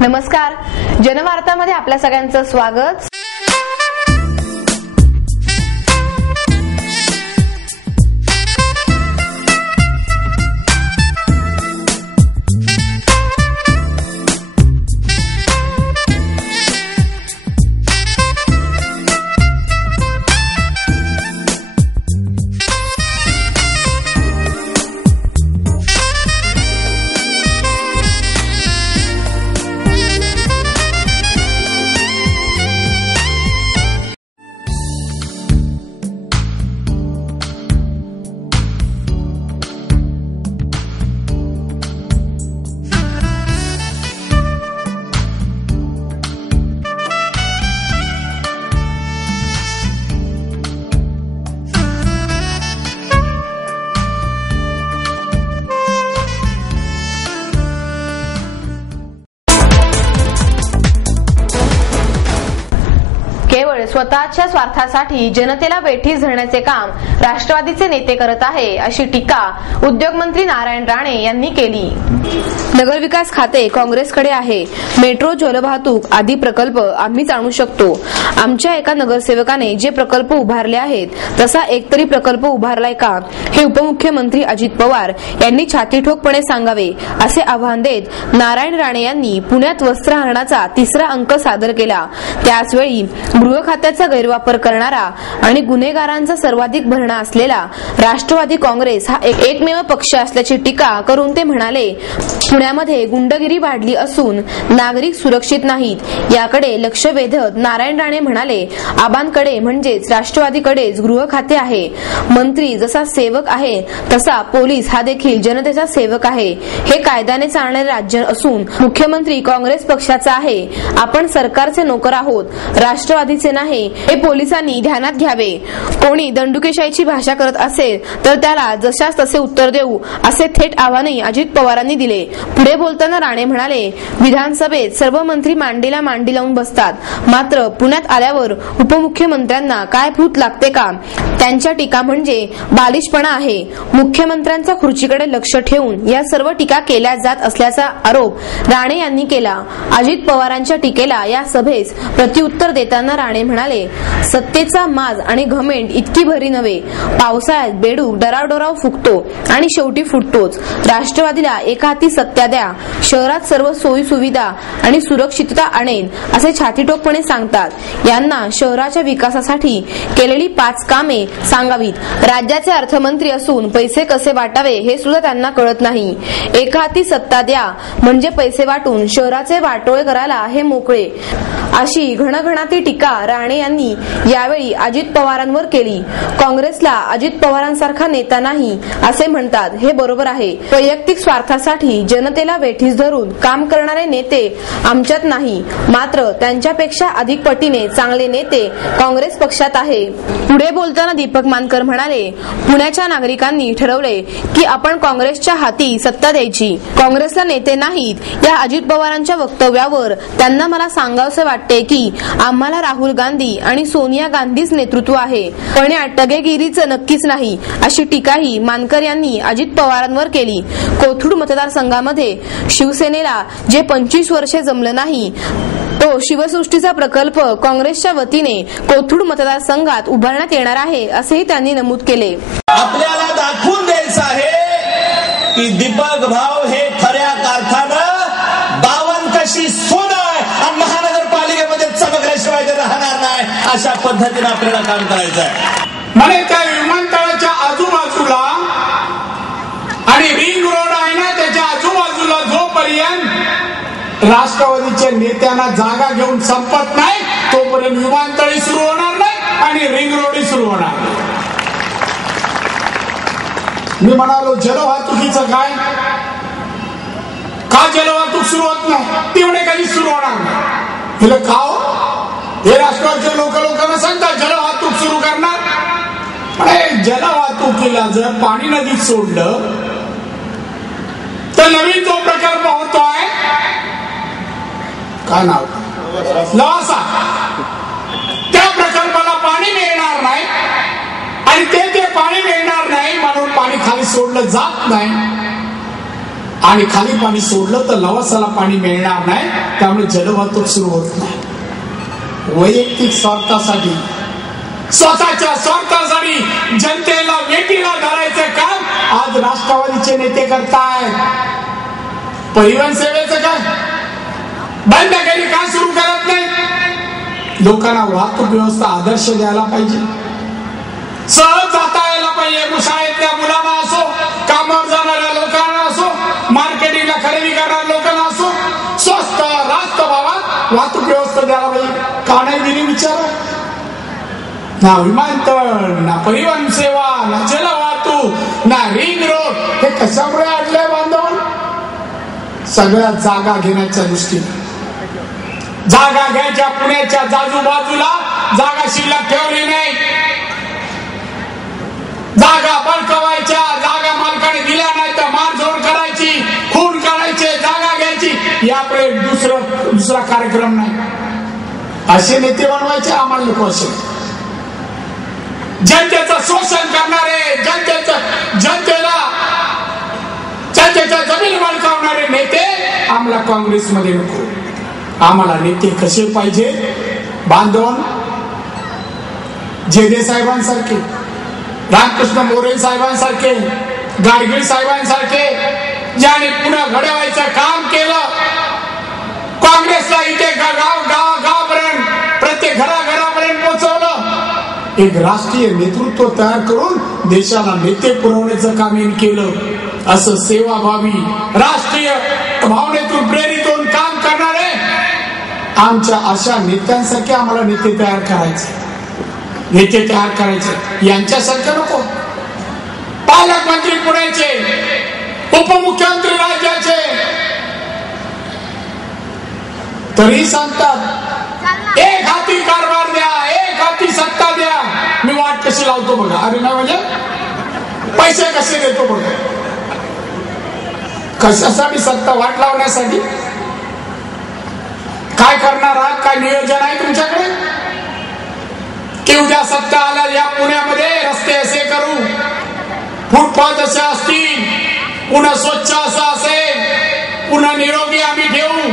नमस्कार, जनवार्तामध्ये आपल्या सगळ्यांचं स्वागत। केवळ स्वतःच्या स्वार्थासाठी जनतेला वेठीस धरण्याचे काम राष्ट्रवादीचे नेते करत आहे, अशी टीका उद्योगमंत्री नारायण राणे यांनी केली। नगरविकास खाते काँग्रेसकडे आहे, मेट्रो, जलवाहतूक आदी प्रकल्प आम्हीच आणू शकतो। आमच्या एका नगरसेवकाने जे प्रकल्प उभारले आहेत तसा एकतरी प्रकल्प उभारलाय का, हे उपमुख्यमंत्री अजित पवार यांनी छातीठोकपणे सांगावे, असे आवाहन देत नारायण राणे यांनी पुण्यात वस्त्रहरणाचा 3रा अंक सादर केला। त्याचवेळी गृह खात्याचा गैरवापर करणारा आणि गुन्हेगारांचा सर्वाधिक भरणा असलेला राष्ट्रवादी काँग्रेस हा एकमेव पक्ष असल्याची टीका करून ते म्हणाले, पुण्यामध्ये गुंडगिरी वाढली असून नागरिक सुरक्षित नाहीत, याकडे लक्ष वेधत नारायण राणे म्हणाले, आबांकडे म्हणजेच राष्ट्रवादीकडेच गृह खाते आहे। मंत्री जसा सेवक आहे तसा पोलीस हा देखील जनतेचा सेवक आहे। हे कायद्याने चालणारे राज्य असून मुख्यमंत्री काँग्रेस पक्षाचा आहे। आपण सरकारचे नोकर आहोत, राष्ट्रवादीचे नाही, हे पोलिसांनी ध्यानात घ्यावे। कोणी दंडुकेशाहीची भाषा करत असेल तर त्याला जशास तसे उत्तर देऊ, असे थेट आव्हानही अजित पवारांनी दिले। पुढे बोलताना राणे म्हणाले, विधानसभेत सर्व मंत्री मांडीला मांडी लावून बसतात, मात्र पुण्यात आल्यावर उपमुख्यमंत्र्यांना काय भूत लागते का? त्यांच्या टीका म्हणजे बालिशपणा आहे। मुख्यमंत्र्यांच्या खुर्चीकडे लक्ष ठेवून या सर्व टीका केल्या जात असल्याचा आरोप राणे यांनी केला। अजित पवारांच्या टीकेला या सभेस प्रत्युत्तर देताना राणे म्हणाले, सत्तेचा माज आणि घमेंड इतकी भरी नव्हे। पावसाळ्यात बेडूक डरावडोराव फुकतो आणि शेवटी फुटतोच। राष्ट्रवादीला एका हाती सत्ता द्या, शहरात सर्व सोयी सुविधा आणि सुरक्षितता आणेन, असे छातीठोकपणे सांगतात। यांना शहराच्या विकासासाठी केलेली 5 कामे सांगावीत। राज्याचे अर्थमंत्री असून पैसे कसे वाटावे हे सुद्धा त्यांना कळत नाही। एका हाती सत्ता द्या म्हणजे पैसे वाटून शहराचे वाटोळे करायला हे मोकळे, अशी घणाघणाती टीका राणे यांनी यावेळी अजित पवारांवर केली। काँग्रेसला अजित पवारांसारखा नेता नाही असे म्हणतात, हे बरोबर आहे। वैयक्तिक स्वार्थासाठी जनतेला वेठीस धरून काम करणारे नेते आमच्यात नाही, मात्र त्यांच्यापेक्षा अधिक पटीने चांगले नेते काँग्रेस पक्षात आहे। पुढे बोलताना दीपक मानकर म्हणाले, पुण्याच्या नागरिकांनी ठरवले की आपण काँग्रेसच्या हाती सत्ता द्यायची, काँग्रेसला नेते नाहीत। या अजित पवारांच्या वक्तव्यावर त्यांना मला सांगावसे वाटते की आम्हाला राहुल गांधी आणि सोनिया गांधीच नेतृत्व आहे, पण या टगेगिरीचं नक्कीच नाही, अशी टीकाही मानकर यांनी अजित पवारांवर केली। कोथरूड मतदारसंघामध्ये शिवसेनेला जे 25 वर्षे जमलं नाही, तो शिवसृष्टीचा प्रकल्प काँग्रेसच्या वतीने कोथरूड मतदारसंघात उभारण्यात येणार आहे, असेही त्यांनी नमूद केले। आपल्याला दाखवून द्यायचं आहे की दीपक भाऊ हे खऱ्या अर्थानं 52 कशी सोनं आहे, महानगरपालिकेमध्ये चमकल्याशिवाय ते राहणार नाही, अशा पद्धतीने आपल्याला काम करायचं आहे। म्हणे त्या विमानतळाच्या आजूबाजूला आणि रिंग रोड आहे ना, त्याच्या आजूबाजूला जोपर्यंत राष्ट्रवादीच्या नेत्यांना जागा घेऊन संपत नाही तोपर्यंत विमानतळी सुरू होणार नाही आणि रिंग रोडही सुरू होणार नाही। मी म्हणालो, जलवाहतुकीचं काय, का जलवाहतूक सुरू होत नाही? ती म्हणे कधी सुरू होणार नाही। तिला खाओ, हे राष्ट्रवादीचे लोकांना सांगतात जलवाहतूक सुरू करणार। म्हणे जलवाहतुकीला जर पाणी नदीत सोडलं तर नवीन जो प्रकल्प होतोय, काय नाव, लवासा, त्या प्रकल्पाला पाणी मिळणार नाही आणि ते पाणी मिळणार नाही म्हणून पाणी खाली सोडलं जात नाही। आणि खाली पाणी सोडलं तर लवासाला पाणी मिळणार नाही, त्यामुळे जलवाहतूक सुरू होत नाही. वैयक्तिक स्वार्थासाठी, स्वतःच्या स्वार्थासाठी जनतेला वेठीला धरायचं काम आज राष्ट्रवादीचे नेते करतायत. परिवहन सेवेचं काय बंद केली, का सुरू करत नाही? लोकांना वाहतूक व्यवस्था आदर्श द्यायला पाहिजे, सहज जाता यायला पाहिजे. शाळेतल्या मुलांना असो, कामावर जाणाऱ्या लोकांना असो, मार्केटिंगला खरेदी करणाऱ्या लोकांना असो, स्वस्त रास्त भावात वाहतूक व्यवस्था द्यायला पाहिजे. का नाही दिली विचार? ना विमानतळ, ना परिवहन सेवा, ना जलवाहतूक, ना रिंग रोड. हे कशामुळे अडलंय बांधव? सगळ्या जागा घेण्याच्या दृष्टीने. जागा घ्यायच्या, पुण्याच्या बाजूला जागा शिल्लक ठेवली नाही, जागा बळकवायच्या, जागा मालकाने दिल्या नाही तर मारझोड करायची, खून करायचे, जागा घ्यायची, यापुढे दुसरा कार्यक्रम नाही. असे नेते बनवायचे आम्हाला नको. असे जनतेचं शोषण करणारे, जनतेच्या जमीन बळकावणारे नेते आम्हाला काँग्रेसमध्ये नको. आम्हाला नेते कसे पाहिजे बांधवन? जेदे साहेबांसारखे, रामकृष्ण मोरे साहेबांसारखे, गाडगीळ साहेबांसारखे, ज्याने पुन्हा घडवायचं काम केलं. काँग्रेसला इथे गावापर्यंत, प्रत्येक घराघरापर्यंत पोहोचवलं. एक राष्ट्रीय नेतृत्व तयार करून देशाला नेते पुरवण्याचं काम केलं. असं सेवाभावी राष्ट्रीय भावनेतून प्रेरित होऊन काम करणारे आमच्या अशा नेत्यांसारखे आम्हाला नेते तयार करायचे. यांच्यासारखं नको. पालकमंत्री पुण्याचे, उपमुख्यमंत्री राज्याचे, तरी सांगतात एक हाती कारभार द्या, एक हाती सत्ता द्या. मी वाट कशी लावतो बघा. अरे नाही म्हणजे पैसे कसे देतो बघा. कशासाठी? सत्ता वाट लावण्यासाठी. काय करणार आहात? काय नियोजन आहे तुमच्याकडे? की उद्या सत्ता आला या पुण्यामध्ये रस्ते असे करू, फुटपाथ असे असतील, पुन्हा स्वच्छ असं असेल, पुन्हा निरोगी आम्ही ठेवू,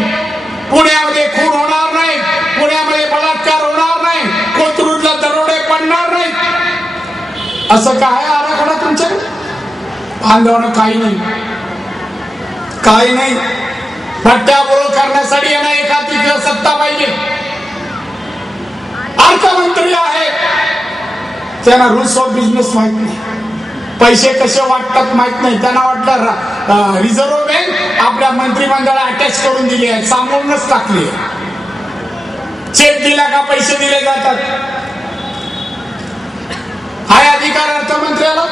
पुण्यामध्ये खून होणार नाही, पुण्यामध्ये बलात्कार होणार नाही, कोथरूडला दरोडे पडणार नाही. असं काय आराखडा तुमच्याकडे? बांधवणं काही नाही. भट्ट्याबोळ करण्यासाठी यांना एखादी सत्ता पाहिजे. अर्थमंत्री आहेत, त्यांना रूल्स ऑफ बिझनेस माहित नाही, पैसे कसे वाटतात माहित नाही. त्यांना वाटलं रिझर्व्ह बँक आपल्या मंत्रिमंडळाला अटॅच करून दिली आहे, सांगूनच टाकली. चेक दिला का पैसे दिले जातात. हाय अधिकार अर्थमंत्र्याला.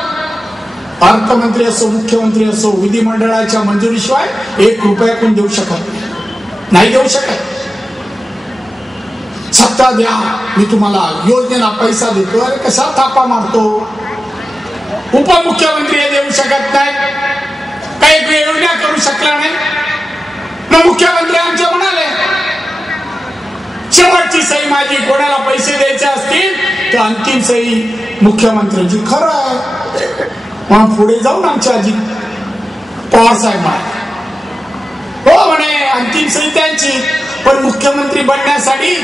अर्थमंत्री असो, मुख्यमंत्री असो, विधिमंडळाच्या मंजुरीशिवाय 1 रुपया कोण देऊ शकत नाही, देऊ शकत. सत्ता द्या, मी तुम्हाला योजनेला पैसा देतो. अरे कशा थापा मारतो? उपमुख्यमंत्री हे देऊ शकत नाही, काही योजना करू शकला नाही. मग मुख्यमंत्री आमचे म्हणाले शेवटची सही माझी, कोणाला पैसे द्यायचे असतील तर अंतिम सही मुख्यमंत्र्यांची. खरं आहे. मग पुढे जाऊन आमच्या अजित पवार साहेब हो म्हणे अंतिम सही त्यांची, पण मुख्यमंत्री बनण्यासाठी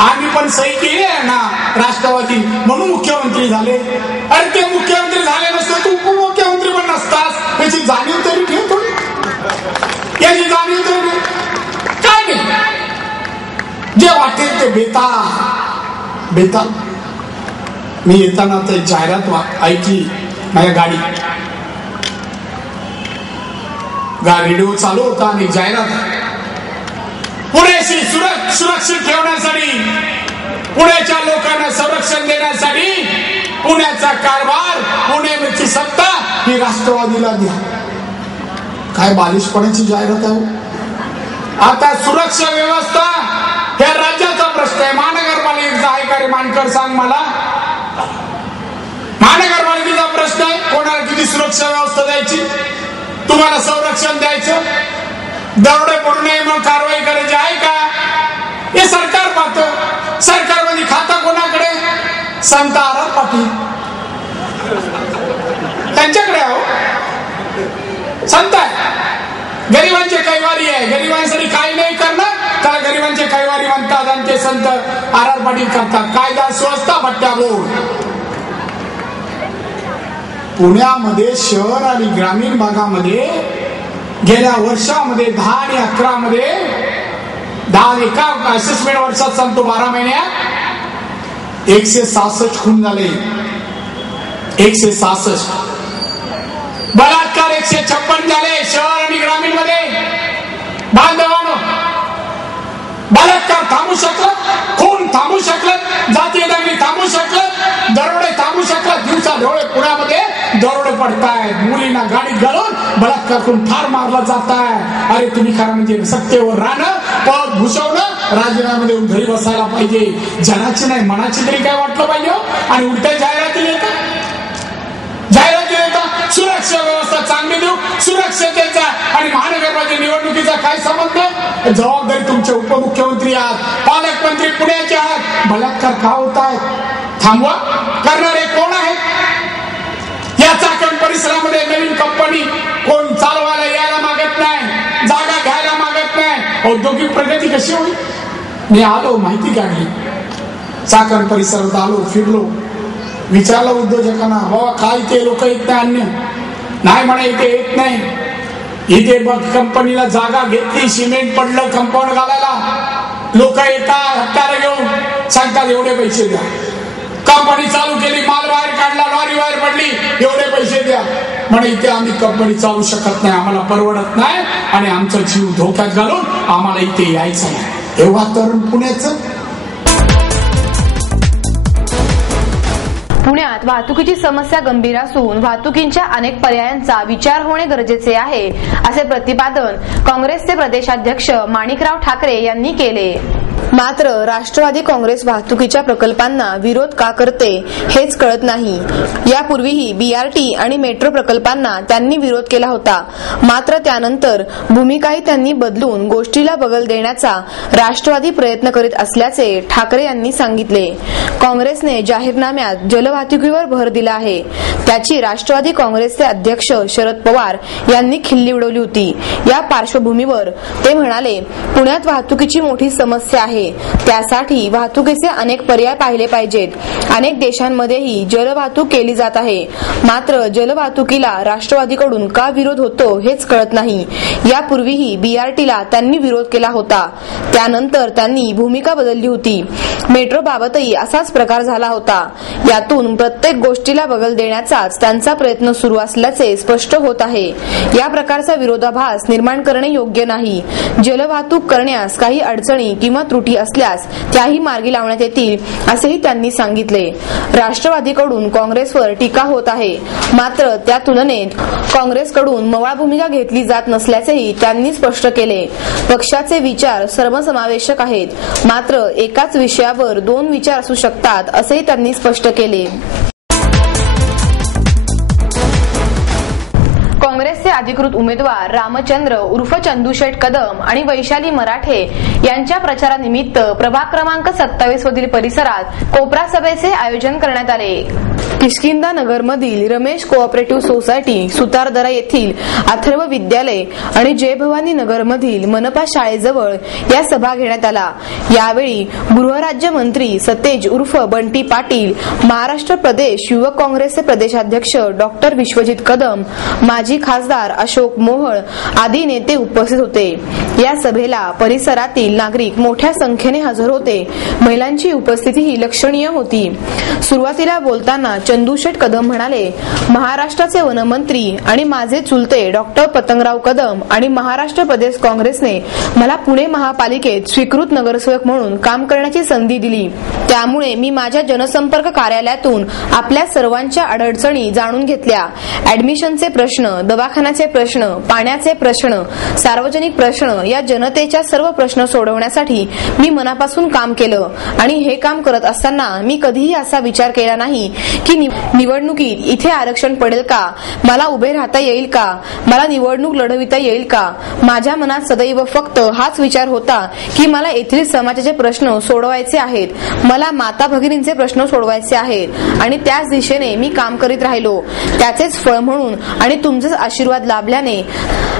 आम्ही पण सही केली आहे ना राष्ट्रवादी, म्हणून मुख्यमंत्री झाले. अरे ते मुख्यमंत्री झाले नसते तू उपमुख्यमंत्री पण नसतास. याची जाणीव तरी ठेवतो, याची जाणीव तरी काय नाही. जे वाटेल ते बेताल. मी येताना ते जाहिरात ऐकली माझ्या गाडीत. रेडिओ चालू होता आणि जाहिरात, पुण्याशी सुरक्षित ठेवण्यासाठी, पुण्याच्या लोकांना संरक्षण देण्यासाठी पुण्याचा कारभार, पुण्याची सत्ता ही राष्ट्रवादीला द्या. काय बालिशपणाची जाहिरात आहे. आता सुरक्षा व्यवस्था ह्या राज्याचा प्रश्न आहे. महानगरपालिकेचा आहे का रे मानकर? सांग मला. महानगरपालिकेचा प्रश्न आहे. कोणाला किती सुरक्षा व्यवस्था द्यायची, तुम्हाला संरक्षण द्यायचं, दरोडे पडू नये म्हणून कारवाई करायची आहे का? हे सरकार पाहतं. सरकारमध्ये खाता कोणाकडे? संत आर पाटील त्यांच्याकडे आहे. संत आहे. गरिबांचे कैवारी आहे, गरिबांसाठी काही नाही करणार त्याला गरिबांचे कैवारी म्हणतात आणि ते संत आरारपाटी करतात. कायदा सुव्यवस्था भट्ट्याबोळ. पुण्यामध्ये शहर आणि ग्रामीण भागामध्ये गेल्या वर्षामध्ये 10 आणि 11 मध्ये 10 एका असेसमेंट वर्षात सांगतो 12 महिन्यात 166 खून झाले. 166 बलात्कार 156 झाले शहर आणि ग्रामीण मध्ये. बांधवांनो, बलात्कार थांबू शकलं, खून थांबू शकलं, जातीय दंगली थांबू शकलं, दरोडे थांबू शकलं. दिवसा ढोळे पुण्यामध्ये दरोडे पडतायत, मुलींना गाडीत घालून बलात्कार करून ठार मारला जात आहे. अरे तुम्ही खरं म्हणजे सत्तेवर राहणं, पद भूषवणं, राजीनामा देऊन घरी बसायला पाहिजे. जनाची नाही मनाची तरी काय वाटलं पाहिजे. आणि उलट्या जाहिराती येतात, सुरक्षा व्यवस्था चांगली देऊ, सुरक्षतेचा आणि महानगरपालिका निवडणुकीचा काय संबंध. जबाबदारी तुमचे उपमुख्यमंत्री आहात, पालकमंत्री पुण्याचे आहात. बलात्कार का होत आहेत थांबवा. करणारे कोण आहेत. या चाकण परिसरामध्ये नवीन कंपनी कोण चालवायला यायला मागत नाही, जागा घ्यायला मागत नाही. औद्योगिक प्रगती कशी होईल. मी आलो, माहिती काढली, चाकण परिसरात आलो, फिरलो, विचारलं उद्योजकांना, बाबा काय ते लोक येत नाही. अन्य नाही म्हणे इथे येत नाही. इथे बघ कंपनीला जागा घेतली, सिमेंट पडलं कंपाऊंड घालायला, लोक येतात हत्यार घेऊन, सांगतात एवढे पैसे द्या. कंपनी चालू केली, माल बाहेर काढला, लॉरी बाहेर पडली, एवढे पैसे द्या. म्हणे इथे आम्ही कंपनी चालू शकत नाही, आम्हाला परवडत नाही आणि आमचा जीव धोक्यात घालून आम्हाला इथे यायचं नाही. एवढा तरुण पुण्याचं. पुण्यात वाहतुकीची समस्या गंभीर असून वाहतुकीच्या अनेक पर्यायांचा विचार होणे गरजेचे आहे, असे प्रतिपादन काँग्रेसचे प्रदेशाध्यक्ष माणिकराव ठाकरे यांनी केले. मात्र राष्ट्रवादी काँग्रेस वाहतुकीच्या प्रकल्पांना विरोध का करते हेच कळत नाही. यापूर्वीही बीआरटी आणि मेट्रो प्रकल्पांना त्यांनी विरोध केला होता. मात्र त्यानंतर भूमिकाही त्यांनी बदलून गोष्टीला बगल देण्याचा राष्ट्रवादी प्रयत्न करीत असल्याचे ठाकरे यांनी सांगितले. काँग्रेसने जाहीरनाम्यात जलवाहतुकीवर भर दिला आहे. त्याची राष्ट्रवादी काँग्रेसचे अध्यक्ष शरद पवार यांनी खिल्ली उडवली होती. या पार्श्वभूमीवर ते म्हणाले, पुण्यात वाहतुकीची मोठी समस्या आहे, त्यासाठी वाहतुकीचे अनेक पर्याय पाहिले पाहिजेत. अनेक देशांमध्येही जलवाहतूक केली जात आहे. मात्र जलवाहतुकीला राष्ट्रवादीकडून का विरोध होतो हेच कळत नाही. यापूर्वीही बीआरटीला त्यांनी विरोध केला होता, त्यानंतर त्यांनी भूमिका बदलली होती. मेट्रोबाबतही असाच प्रकार झाला होता. यातून प्रत्येक गोष्टीला बगल देण्याचाच त्यांचा प्रयत्न सुरू असल्याचे स्पष्ट होत आहे. या प्रकारचा विरोधाभास निर्माण करणे योग्य नाही. जलवाहतूक करण्यास काही अडचणी किंवा त्रुटी असल्यास त्याही मार्गी लावण्यात येतील, असेही त्यांनी सांगितले. राष्ट्रवादीकडून काँग्रेसवर टीका होत आहे. मात्र त्या तुलनेत काँग्रेसकडून मवाळ भूमिका घेतली जात नसल्याचेही त्यांनी स्पष्ट केले. पक्षाचे विचार सर्वसमावेशक आहेत, मात्र एकाच विषयावर 2 विचार असू शकतात, असेही त्यांनी स्पष्ट केले. काँग्रेसचे अधिकृत उमेदवार रामचंद्र उर्फ चंदूशेठ कदम आणि वैशाली मराठे यांच्या प्रचारानिमित्त प्रभाग क्रमांक 27 मधील परिसरात कोपरा सभेचे आयोजन करण्यात आले. किष्किंधा नगरमधील रमेश कोऑपरेटिव्ह सोसायटी, सुतारदरा येथील अथर्व विद्यालय आणि जय भवानी नगरमधील मनपा शाळेजवळ या सभा घेण्यात आला. यावेळी गृहराज्यमंत्री सतेज उर्फ बंटी पाटील, महाराष्ट्र प्रदेश युवक काँग्रेसचे प्रदेशाध्यक्ष डॉक्टर विश्वजित कदम, माजी खासदार अशोक मोहोळ आदी नेते उपस्थित होते. या सभेला परिसरातील नागरिक मोठ्या संख्येने हजर होते. महिलांची उपस्थितीही लक्षणीय होती. सुरुवातीला बोलताना चंदूशेठ कदम म्हणाले, महाराष्ट्राचे वनमंत्री आणि माझे चुलते डॉक्टर पतंगराव कदम आणि महाराष्ट्र प्रदेश काँग्रेसने मला पुणे महापालिकेत स्वीकृत नगरसेवक म्हणून काम करण्याची संधी दिली. त्यामुळे मी माझ्या जनसंपर्क कार्यालयातून आपल्या सर्वांच्या अडचणी जाणून घेतल्या. ऍडमिशनचे प्रश्न, दवाखान्याचे प्रश्न, पाण्याचे प्रश्न, सार्वजनिक प्रश्न या जनतेच्या सर्व प्रश्न सोडवण्यासाठी मी मनापासून काम केलं आणि हे काम करत असताना मी कधीही असा विचार केला नाही की निवडणुकीत इथे आरक्षण पडेल का, मला उभे राहता येईल का, मला निवडणूक लढविता येईल का. माझ्या मनात सदैव फक्त हाच विचार होता की मला येथील समाजाचे प्रश्न सोडवायचे आहेत, मला माता भगिनींचे प्रश्न सोडवायचे आहेत आणि त्याच दिशेने मी काम करीत राहिलो. त्याचेच फळ म्हणून आणि तुमचे आशीर्वाद लाभल्याने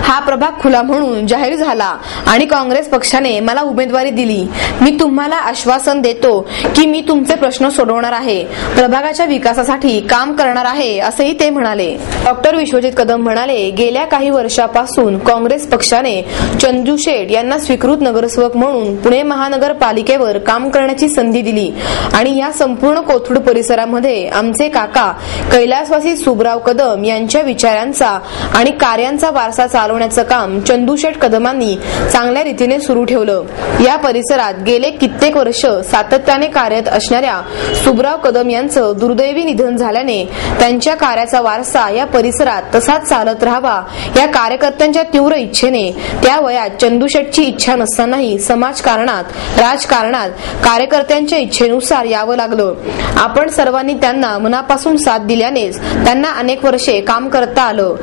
हा प्रभाग खुला म्हणून जाहीर झाला आणि काँग्रेस पक्षाने मला उमेदवारी दिली. मी तुम्हाला आश्वासन देतो की मी तुमचे प्रश्न सोडवणार आहे, प्रभागाच्या विकासासाठी काम करणार आहे असेही ते म्हणाले. डॉक्टर विश्वजित कदम म्हणाले, गेल्या काही वर्षापासून काँग्रेस पक्षाने चंदू शेट यांना स्वीकृत नगरसेवक म्हणून पुणे महानगरपालिकेवर काम करण्याची संधी दिली आणि या संपूर्ण कोथरूड परिसरामध्ये आमचे काका कैलासवासी सुबराव कदम यांच्या विचारांचा आणि कार्यांचा वारसा चालवण्याचं काम चंदू शेट कदमांनी चांगल्या रीतीने सुरू ठेवलं. या परिसरात गेले कित्येक वर्ष सातत्याने कार्यरत असणाऱ्या सुबराव कदम यांचं दुर्दैवी निधन झाल्याने त्यांच्या कार्याचा वारसा या परिसरात तसाच चालत राहावा या कार्यकर्त्यांच्या तीव्र इच्छेने त्या वयात चंदू शेटची इच्छा नसतानाही समाजकारणात राजकारणात कार्यकर्त्यांच्या इच्छेनुसार यावं लागलं. आपण सर्वांनी त्यांना मनापासून साथ दिल्यानेच त्यांना अनेक वर्षे काम करता आलं.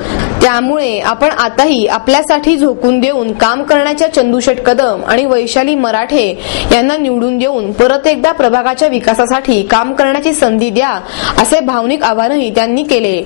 त्यामुळे आपण आताही आपल्यासाठी झोकून देऊन काम करण्याच्या चंदू शेट कदम आणि वैशाली मराठे यांना निवडून देऊन परत एकदा प्रभागाच्या विकासासाठी काम करण्याची संधी द्या असे भावनिक आवाहनही त्यांनी केले.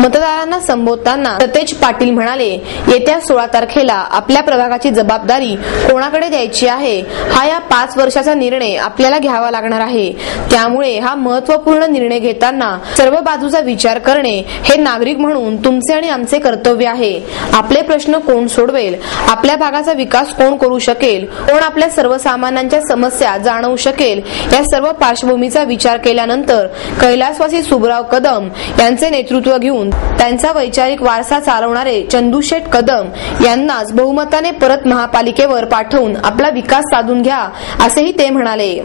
मतदारांना संबोधताना सतेज पाटील म्हणाले, येत्या 16 तारखेला आपल्या प्रभागाची जबाबदारी कोणाकडे द्यायची आहे हा या 5 वर्षाचा निर्णय आपल्याला घ्यावा लागणार आहे. त्यामुळे हा महत्त्वपूर्ण निर्णय घेताना सर्व बाजूचा विचार करणे हे नागरिक म्हणून तुमचे आणि आमचे कर्तव्य आहे. आपले प्रश्न कोण सोडवेल, आपल्या भागाचा विकास कोण करू शकेल, कोण आपल्या सर्वसामान्यांच्या समस्या जाणवू शकेल या सर्व पार्श्वभूमीचा विचार केल्यानंतर कैलासवासी सुबराव कदम यांचे नेतृत्व घेऊन त्यांचा वैचारिक वारसा चालवणारे चंदू शेट कदम यांनाच बहुमताने परत महापालिकेवर पाठवून आपला विकास साधून घ्या असेही ते म्हणाले.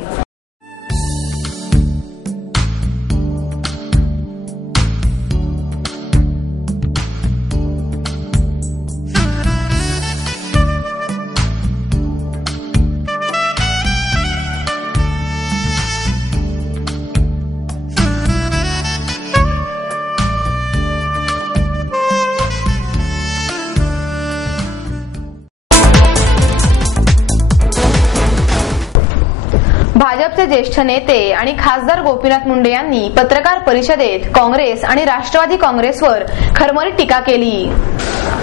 भाजपचे ज्येष्ठ नेते आणि खासदार गोपीनाथ मुंडे यांनी पत्रकार परिषदेत काँग्रेस आणि राष्ट्रवादी काँग्रेसवर खरमरीत टीका केली.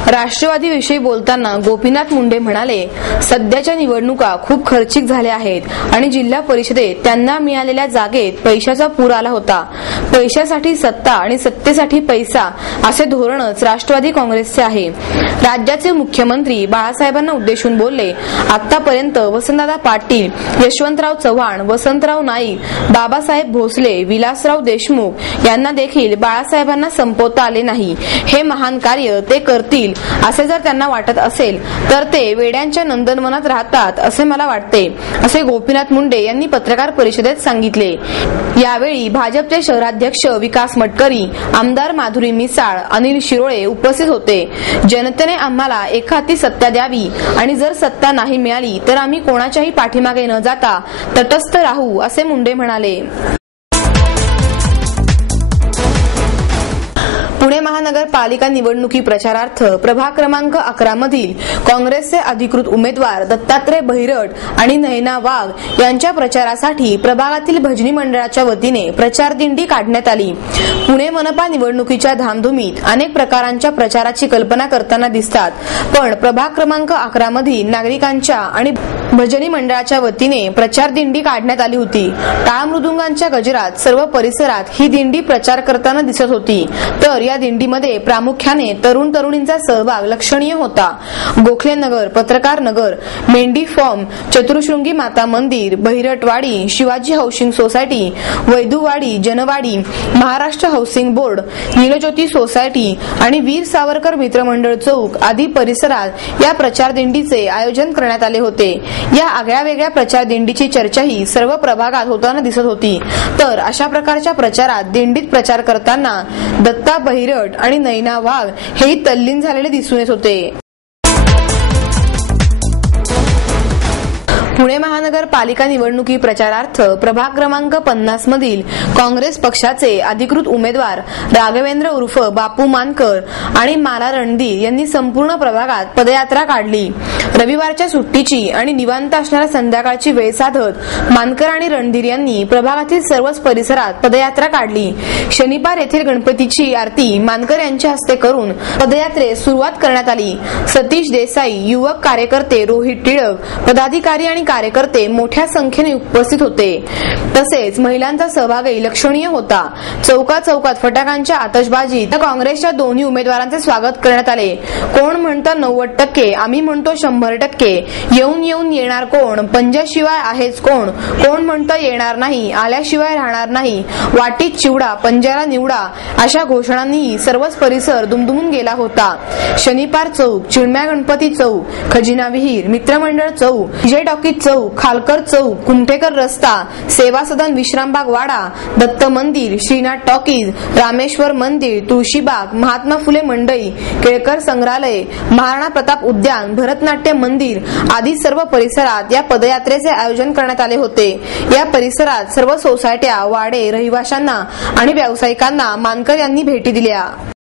राष्ट्रवादीविषयी बोलताना गोपीनाथ मुंडे म्हणाले, सध्याच्या निवडणुका खूप खर्चिक झाल्या आहेत आणि जिल्हा परिषदेत त्यांना मिळालेल्या जागेत पैशाचा पूर आला होता. पैशासाठी सत्ता आणि सत्तेसाठी पैसा असे धोरणच राष्ट्रवादी काँग्रेसचे आहे. राज्याचे मुख्यमंत्री बाळासाहेबांना उद्देशून बोलले, आतापर्यंत वसंतदादा पाटील, यशवंतराव चव्हाण, वसंतराव नाईक, बाबासाहेब भोसले, विलासराव देशमुख यांना देखील बाळासाहेबांना संपवता आले नाही. हे महान कार्य ते करतील असे जर त्यांना वाटत असेल तर ते वेड्यांच्या नंदनवनात राहतात असे मला वाटते, असे गोपीनाथ मुंडे यांनी पत्रकार परिषदेत सांगितले. यावेळी भाजपचे शहराध्यक्ष विकास मटकरी, आमदार माधुरी मिसाळ, अनिल शिरोळे उपस्थित होते. जनतेने आम्हाला एखादी सत्ता द्यावी आणि जर सत्ता नाही मिळाली तर आम्ही कोणाच्याही पाठीमागे न जाता तटस्थ राहू असे मुंडे म्हणाले. पुणे महानगरपालिका निवडणुकी प्रचारार्थ प्रभाग क्रमांक 11 मधील काँग्रेसचे अधिकृत उमेदवार दत्तात्रय बहिरट आणि नयना वाघ यांच्या प्रचारासाठी प्रभागातील भजनी मंडळाच्या वतीने प्रचार दिंडी काढण्यात आली. पुणे मनपा निवडणुकीच्या धामधुमीत अनेक प्रकारांच्या प्रचाराची कल्पना करताना दिसतात, पण प्रभाग क्रमांक 11 मधील नागरिकांच्या आणि भजनी मंडळाच्या वतीने प्रचार दिंडी काढण्यात आली होती. टाळ मृदुंगांच्या गजरात सर्व परिसरात ही दिंडी प्रचार करताना दिसत होती. तर या दिंडीमध्ये प्रामुख्याने तरुण तरुणींचा सहभाग लक्षणीय होता. गोखले नगर, पत्रकार नगर, मेंढी form, Chaturshringi Mata Mandir, Bahiratwadi, Shivaji housing society, Vaiduwadi, Janwadi, Maharashtra housing board, Neeljyoti society आणि वीर सावरकर मित्रमंडळ चौक आदी परिसरात या प्रचार दिंडीचे आयोजन करण्यात आले होते. या आगळ्या वेगळ्या प्रचार दिंडीची चर्चाही सर्व प्रभागात होताना दिसत होती. तर अशा प्रकारच्या प्रचारात दिंडीत प्रचार करताना दत्ता बहिरट आणि नयना वाघ हेही तल्लीन झालेले दिसून येत होते. पुणे महानगरपालिका निवडणुकी प्रचारार्थ प्रभाग क्रमांक 50 मधील काँग्रेस पक्षाचे अधिकृत उमेदवार राघवेंद्र उर्फ बापू मानकर आणि माला रणधीर यांनी संपूर्ण प्रभागात पदयात्रा काढली। रविवारच्या सुट्टीची आणि निवांत असणाऱ्या संध्याकाळची वेळ साधत मानकर आणि रणधीर यांनी प्रभागातील सर्वच परिसरात पदयात्रा काढली। शनिवार येथील गणपतीची आरती मानकर यांच्या हस्ते करून पदयात्रेस सुरुवात करण्यात आली। सतीश देसाई, युवक कार्यकर्ते रोहित टिळक, पदाधिकारी आणि कार्यकर्ते मोठ्या संख्येने उपस्थित होते। तसेच महिलांचा सहभागही लक्षणीय होता। चौकात फटाक्यांच्या आतषबाजीत काँग्रेसच्या दोन्ही उमेदवारांचे स्वागत करण्यात आले। कोण म्हणतं 90%, आम्ही म्हणतो 100%, येऊन येणार कोण, पंजाशिवाय आहेच कोण, कोण म्हणतं येणार नाही, आल्याशिवाय राहणार नाही, वाटीत चिवडा पंजाला निवडा अशा घोषणांनी सर्वच परिसर दुमदुमून गेला होता। शनिवार चौक, चिळम्या गणपती चौक, खजिना विहीर, मित्रमंडळ चौक, विजय टॉकीज चौक, खालकर चौक, कुमठेकर रस्ता, सेवा सदन विश्रामबाग वाडा, दत्त मंदिर, श्रीनाथ टॉकीज, रामेश्वर मंदिर, तुळशीबाग, महात्मा फुले मंडई, केळकर संग्रहालय, महाराणा प्रताप उद्यान, भरतनाट्य मंदिर आदी सर्व परिसरात या पदयात्रेचे आयोजन करण्यात आले होते। या परिसरात सर्व सोसायट्या, वाडे, रहिवाशांना आणि व्यावसायिकांना मानकर यांनी भेटी दिल्या।